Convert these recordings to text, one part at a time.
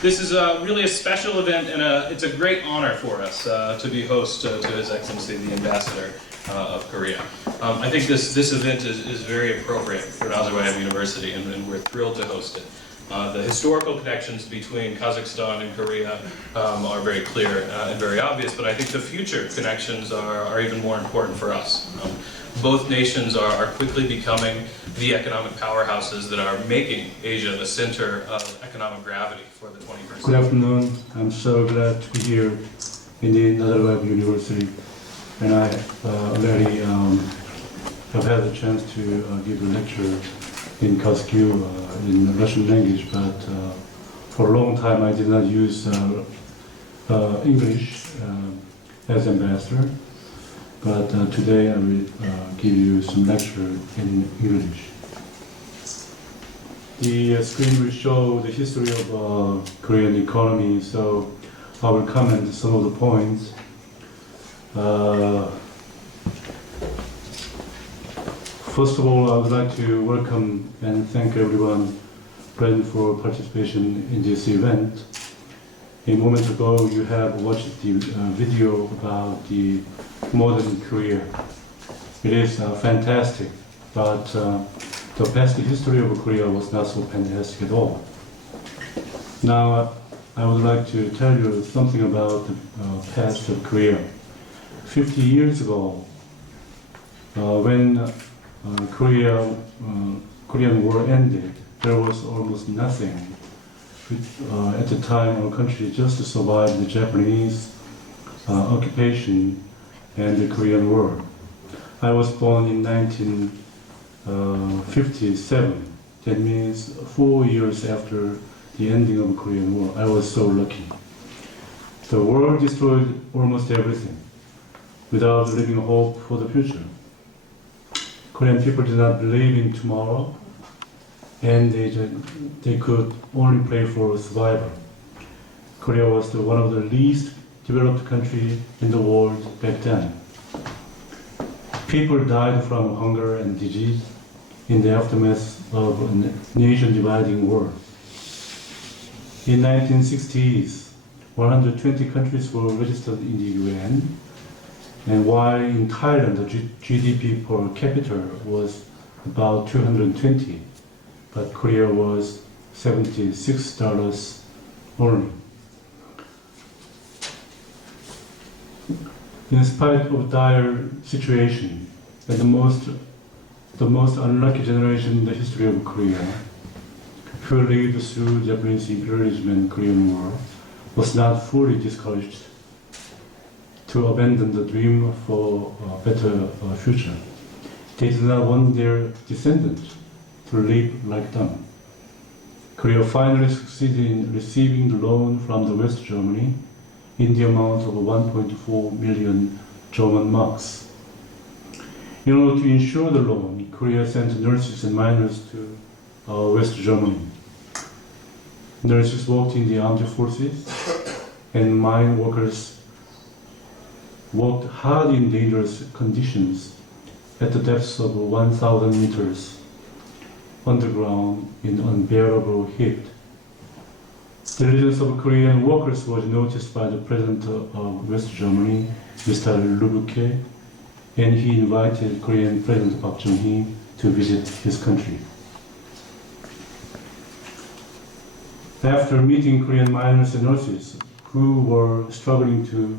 This is really a special event, and it's a great honor for us to be host to His Excellency the Ambassador of Korea. I think this event is very appropriate for Nazarbayev University, and we're thrilled to host it. The historical connections between Kazakhstan and Korea are very clear and very obvious, but I think the future connections are even more important for us. Both nations are quickly becoming the economic powerhouses that are making Asia the center of economic gravity for the 21st century. Good afternoon. I'm so glad to be here in the Nazarbayev University, and I already have had the chance to give a lecture in Kazakh in Russian language, but for a long time I did not use English as ambassador. But today I will give you some lecture in English. The screen will show the history of Korean economy, so I will comment some of the points. First of all, I would like to welcome and thank everyone present for participation in this event. A moment ago, you have watched the video about the modern Korea. It is fantastic, but the past history of Korea was not so fantastic at all. Now, I would like to tell you something about the past of Korea. 50 years ago, when Korean War ended, there was almost nothing. At the time, our country just survived the Japanese occupation and the Korean War. I was born in 1957. That means 4 years after the ending of the Korean War. I was so lucky. The war destroyed almost everything without leaving hope for the future. Korean people did not believe in tomorrow, and they could only pray for survival. Korea was one of the least developed country in the world back then. People died from hunger and disease in the aftermath of a nation-dividing war. In 1960s, 120 countries were registered in the UN, and while in Thailand the GDP per capita was about 220, but Korea was $76 only. In spite of dire situation and the most unlucky generation in the history of Korea, who lived through Japanese imperialism and Korean War, was not fully discouraged to abandon the dream for a better future. They did not want their descendants to live like them. Korea finally succeeded in receiving the loan from the West Germany in the amount of 1.4 million German marks. In order to ensure the loan, Korea sent nurses and miners to West Germany. Nurses worked in the armed forces, and mine workers worked hard in dangerous conditions at the depths of 1,000 meters underground in unbearable heat. The diligence of Korean workers was noticed by the President of West Germany, Mr. Lubuke, and he invited Korean President Park Chung-hee to visit his country. After meeting Korean miners and nurses who were struggling to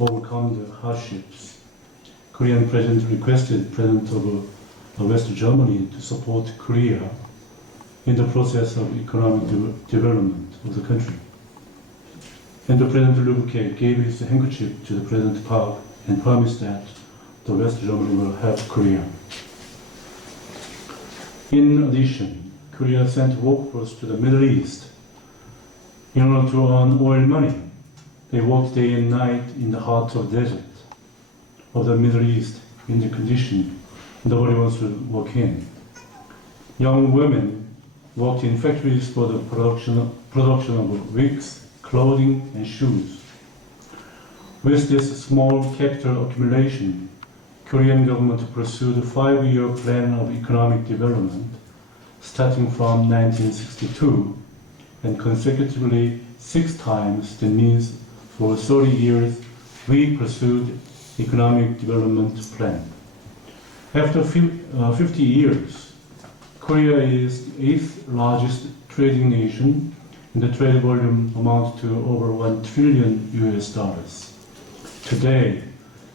overcome the hardships, Korean President requested President of West Germany to support Korea in the process of economic development of the country. And the President Lubuke gave his handkerchief to the President Park and promised that the West Germany will help Korea. In addition, Korea sent workforce to the Middle East in order to earn oil money. They worked day and night in the heart of the desert of the Middle East in the condition nobody wants to work in. Young women worked in factories for the production of wigs, clothing, and shoes. With this small capital accumulation, Korean government pursued a 5-year plan of economic development starting from 1962 and consecutively 6 times the needs. For 30 years, we pursued economic development plan. After 50 years, Korea is the 8th largest trading nation, and the trade volume amounts to over $1 trillion US. Today,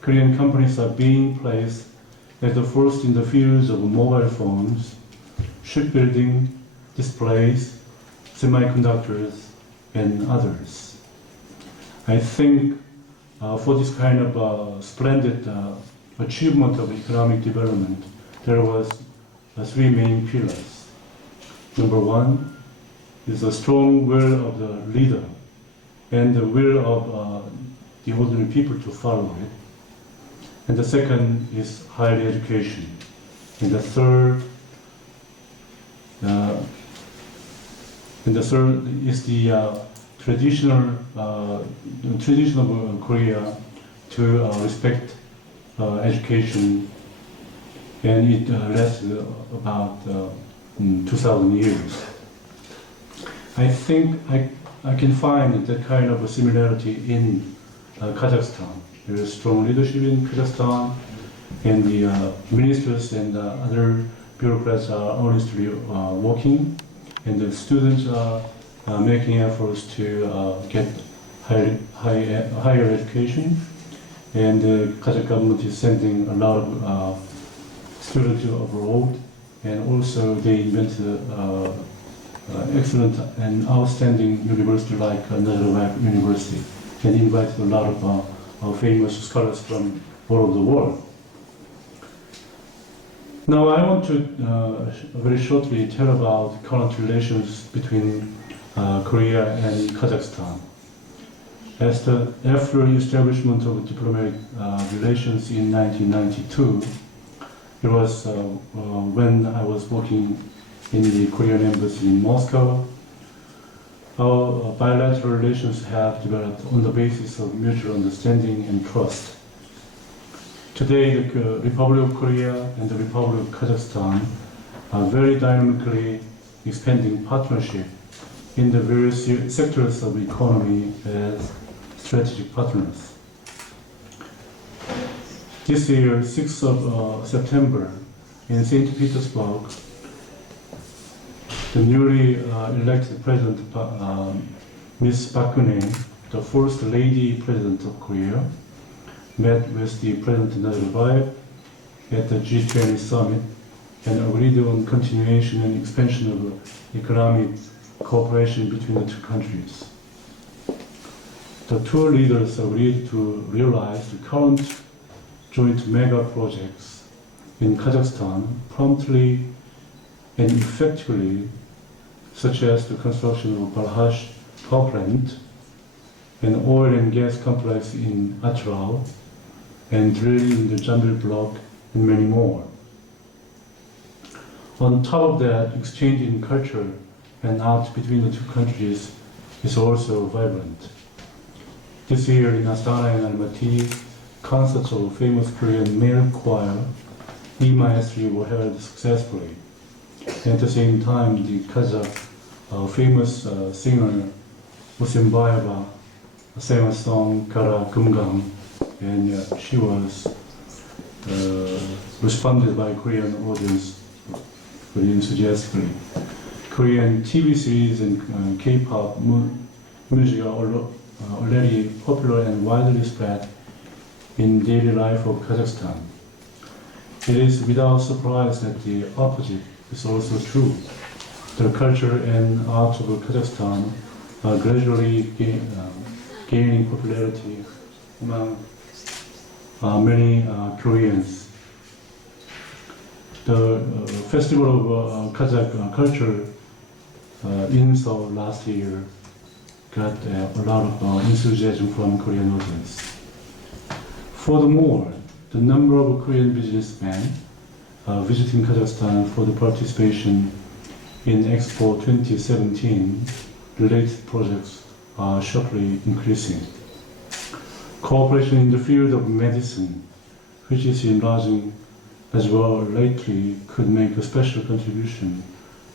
Korean companies are being placed as the first in the fields of mobile phones, shipbuilding, displays, semiconductors, and others. I think for this kind of splendid achievement of economic development, there was 3 main pillars. Number 1 is a strong will of the leader and the will of the ordinary people to follow it. And the second is higher education. And the third is the tradition of Korea to respect education, and it lasted about 2,000 years. I think I can find that kind of a similarity in Kazakhstan. There is strong leadership in Kazakhstan, and the ministers and other bureaucrats are honestly working, and the students are making efforts to get higher education, and the Kazakh government is sending a lot of students abroad, and also they invented excellent and outstanding university like Nazarbayev University, and invited a lot of famous scholars from all over the world. Now I want to very shortly tell about current relations between Korea and Kazakhstan. After the establishment of diplomatic relations in 1992, it was when I was working in the Korean embassy in Moscow. Our bilateral relations have developed on the basis of mutual understanding and trust. Today, the Republic of Korea and the Republic of Kazakhstan are very dynamically expanding partnership in the various sectors of the economy as strategic partners. This year, 6th of September, in St. Petersburg, the newly elected President, Ms. Park Geun-hye, the first lady President of Korea, met with the President Nazarbayev at the G20 summit and agreed on continuation and expansion of economic cooperation between the two countries. The two leaders agreed to realize the current joint mega projects in Kazakhstan promptly and effectively, such as the construction of Balhash power plant, an oil and gas complex in Atral, and drilling in the Jambil block, and many more. On top of that, exchange in culture and art between the two countries is also vibrant. This year in Astana and Almaty, concerts of famous Korean male choir, E Maestri, were held successfully. At the same time, the Kazakh famous singer Usimbayeva sang a song, Kara Kumgang, and she was responded by Korean audience very enthusiastically. Korean TV series and K-pop music are already popular and widely spread in daily life of Kazakhstan. It is without surprise that the opposite is also true. The culture and art of Kazakhstan are gradually gaining popularity among many Koreans. The Festival of Kazakh Culture in Seoul last year got a lot of enthusiasm from Korean audience. Furthermore, the number of Korean businessmen visiting Kazakhstan for the participation in Expo 2017 related projects are sharply increasing. Cooperation in the field of medicine, which is enlarging as well lately, could make a special contribution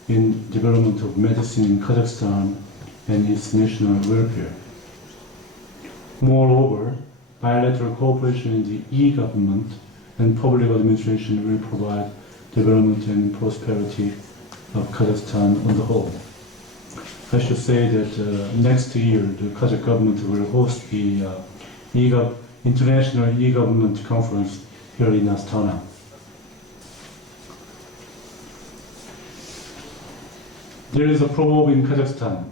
in development of medicine in Kazakhstan and its national welfare. Moreover, bilateral cooperation in the e-government and public administration will provide development and prosperity of Kazakhstan on the whole. I should say that next year the Kazakh government will host the International E-Government Conference here in Astana. There is a proverb in Kazakhstan: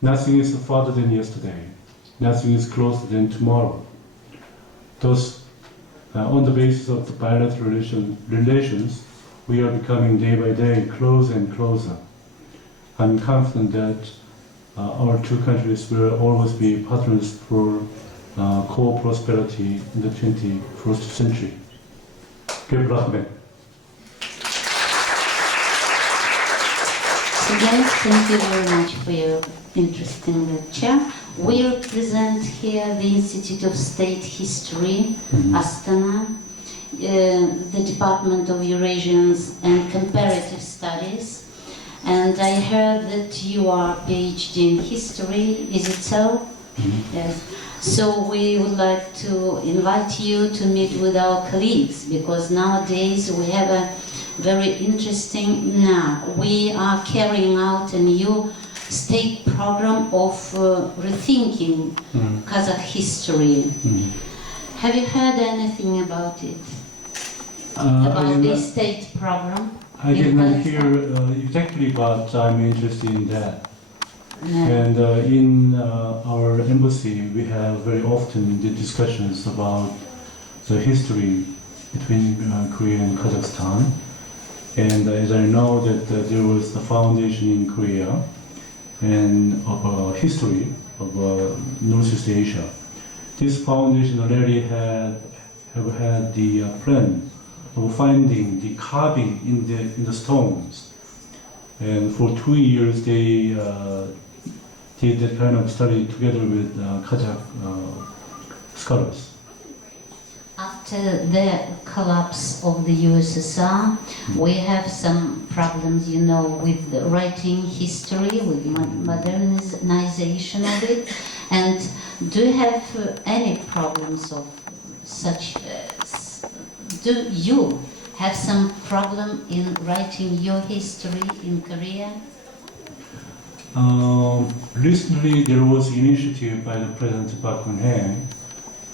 nothing is farther than yesterday, nothing is closer than tomorrow. Thus, on the basis of the bilateral relations, we are becoming day by day closer and closer. I'm confident that our two countries will always be partners for co-prosperity in the 21st century. So guys, thank you very much for your interesting lecture. We represent here the Institute of State History, Astana, the Department of Eurasians and Comparative Studies. And I heard that you are PhD in history, is it so? Yes. So we would like to invite you to meet with our colleagues, because nowadays we have a very interesting, we are carrying out a new state program of rethinking Kazakh history. Have you heard anything about it? About this state program? I did not hear exactly, but I'm interested in that. And in our embassy, we have very often the discussions about the history between Korea and Kazakhstan. And as I know that there was the foundation in Korea and of a history of Northeast Asia. This foundation already have had the plan of finding the carving in the stones. And for 2 years they did that kind of study together with Kazakh scholars. After the collapse of the USSR, we have some problems, you know, with the writing history, with modernization of it. And do you have any problems of such? Do you have some problem in writing your history in Korea? Recently, there was an initiative by the President Baek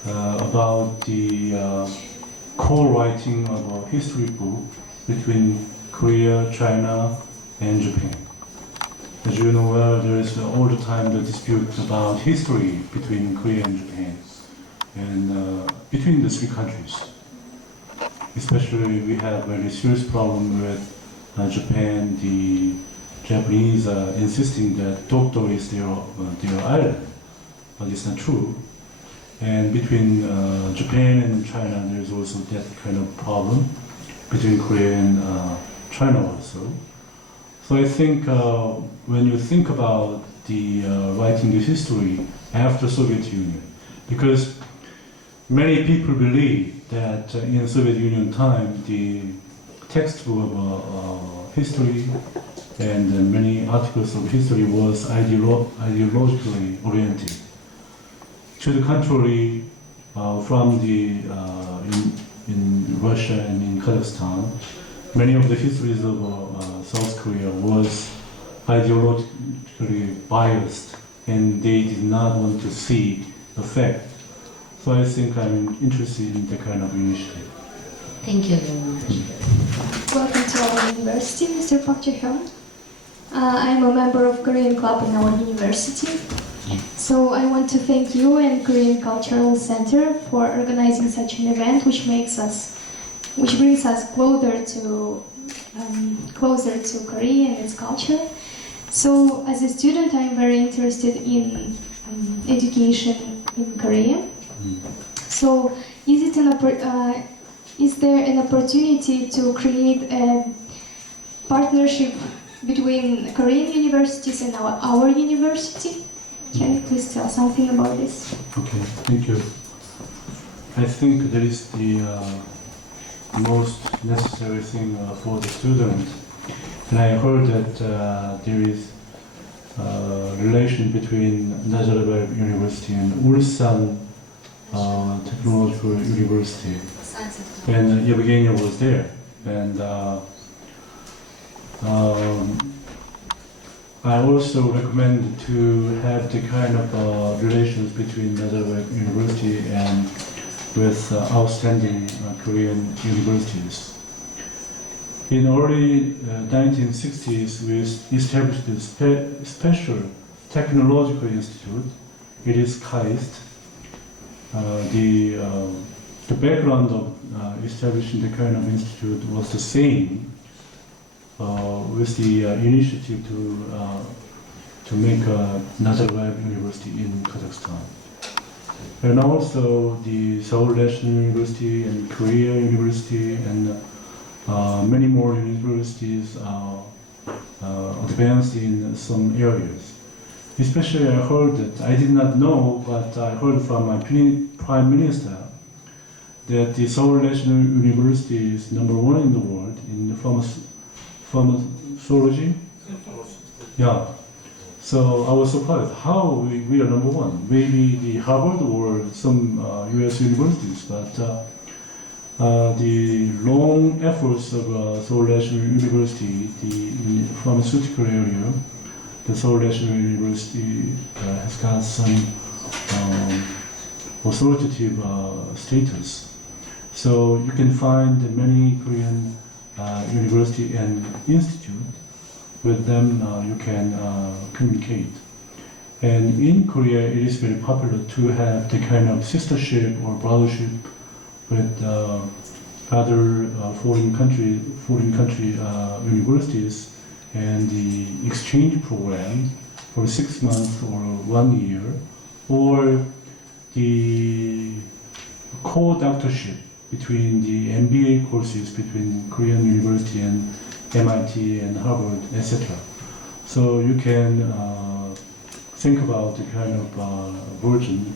about the co-writing of a history book between Korea, China, and Japan. As you know well, there is all the time the dispute about history between Korea and Japan, and between the three countries. Especially, we have a very serious problem with Japan. The Japanese are insisting that Dokdo is their island, but it's not true. And between Japan and China, there is also that kind of problem between Korea and China also. So I think when you think about the writing the history after Soviet Union, because many people believe that in Soviet Union time, the textbook of history and many articles of history was ideologically oriented. To the contrary, from the in Russia and in Kazakhstan, many of the histories of South Korea was ideologically biased, and they did not want to see the fact. So I think I'm interested in that kind of initiative. Thank you very much. Welcome to our university, Mr. Park Joo-Hyun. I'm a member of Korean club in our university. So I want to thank you and Korean Cultural Center for organizing such an event, which brings us closer to Korea and its culture. So as a student, I'm very interested in education in Korea. So is there an opportunity to create a partnership between Korean universities and our university? Can you please tell something about this? Okay, thank you. I think that is the most necessary thing for the student. And I heard that there is relation between Nazarbayev University and Ulsan Technological University. And Yevgenia was there. And I also recommend to have the kind of relations between Nazarbayev University and with outstanding Korean universities. In early 1960s, we established a special technological institute. It is KAIST. The background of establishing the kind of institute was the same with the initiative to make Nazarbayev University in Kazakhstan. And also the Seoul National University and Korea University and many more universities advanced in some areas. Especially I heard that, I did not know, but I heard from my Prime Minister that the Seoul National University is #1 in the world in the pharmacology. Yeah. So I was surprised how we are #1. Maybe the Harvard or some US universities, but the long efforts of Seoul National University, in the pharmaceutical area, the Seoul National University has got some authoritative status. So you can find many Korean university and institute. With them you can communicate. And in Korea it is very popular to have the kind of sistership or brothership with other foreign country universities, and the exchange program for 6 months or 1 year, or the co-doctorship between the MBA courses between Korean University and MIT and Harvard, etc. So you can think about the kind of version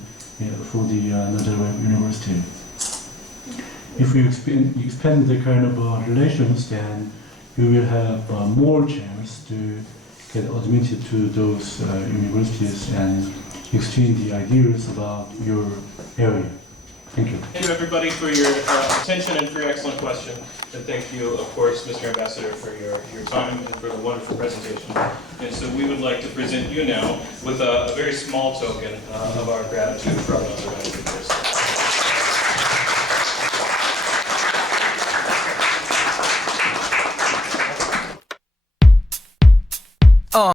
for the Nazarbayev University. If we expand the kind of relations, then you will have more chance to get admitted to those universities and exchange the ideas about your area. Thank you. Thank you, everybody, for your attention and for your excellent question. And thank you, of course, Mr. Ambassador, for your time and for the wonderful presentation. And so we would like to present you now with a very small token of our gratitude from Nazarbayev University.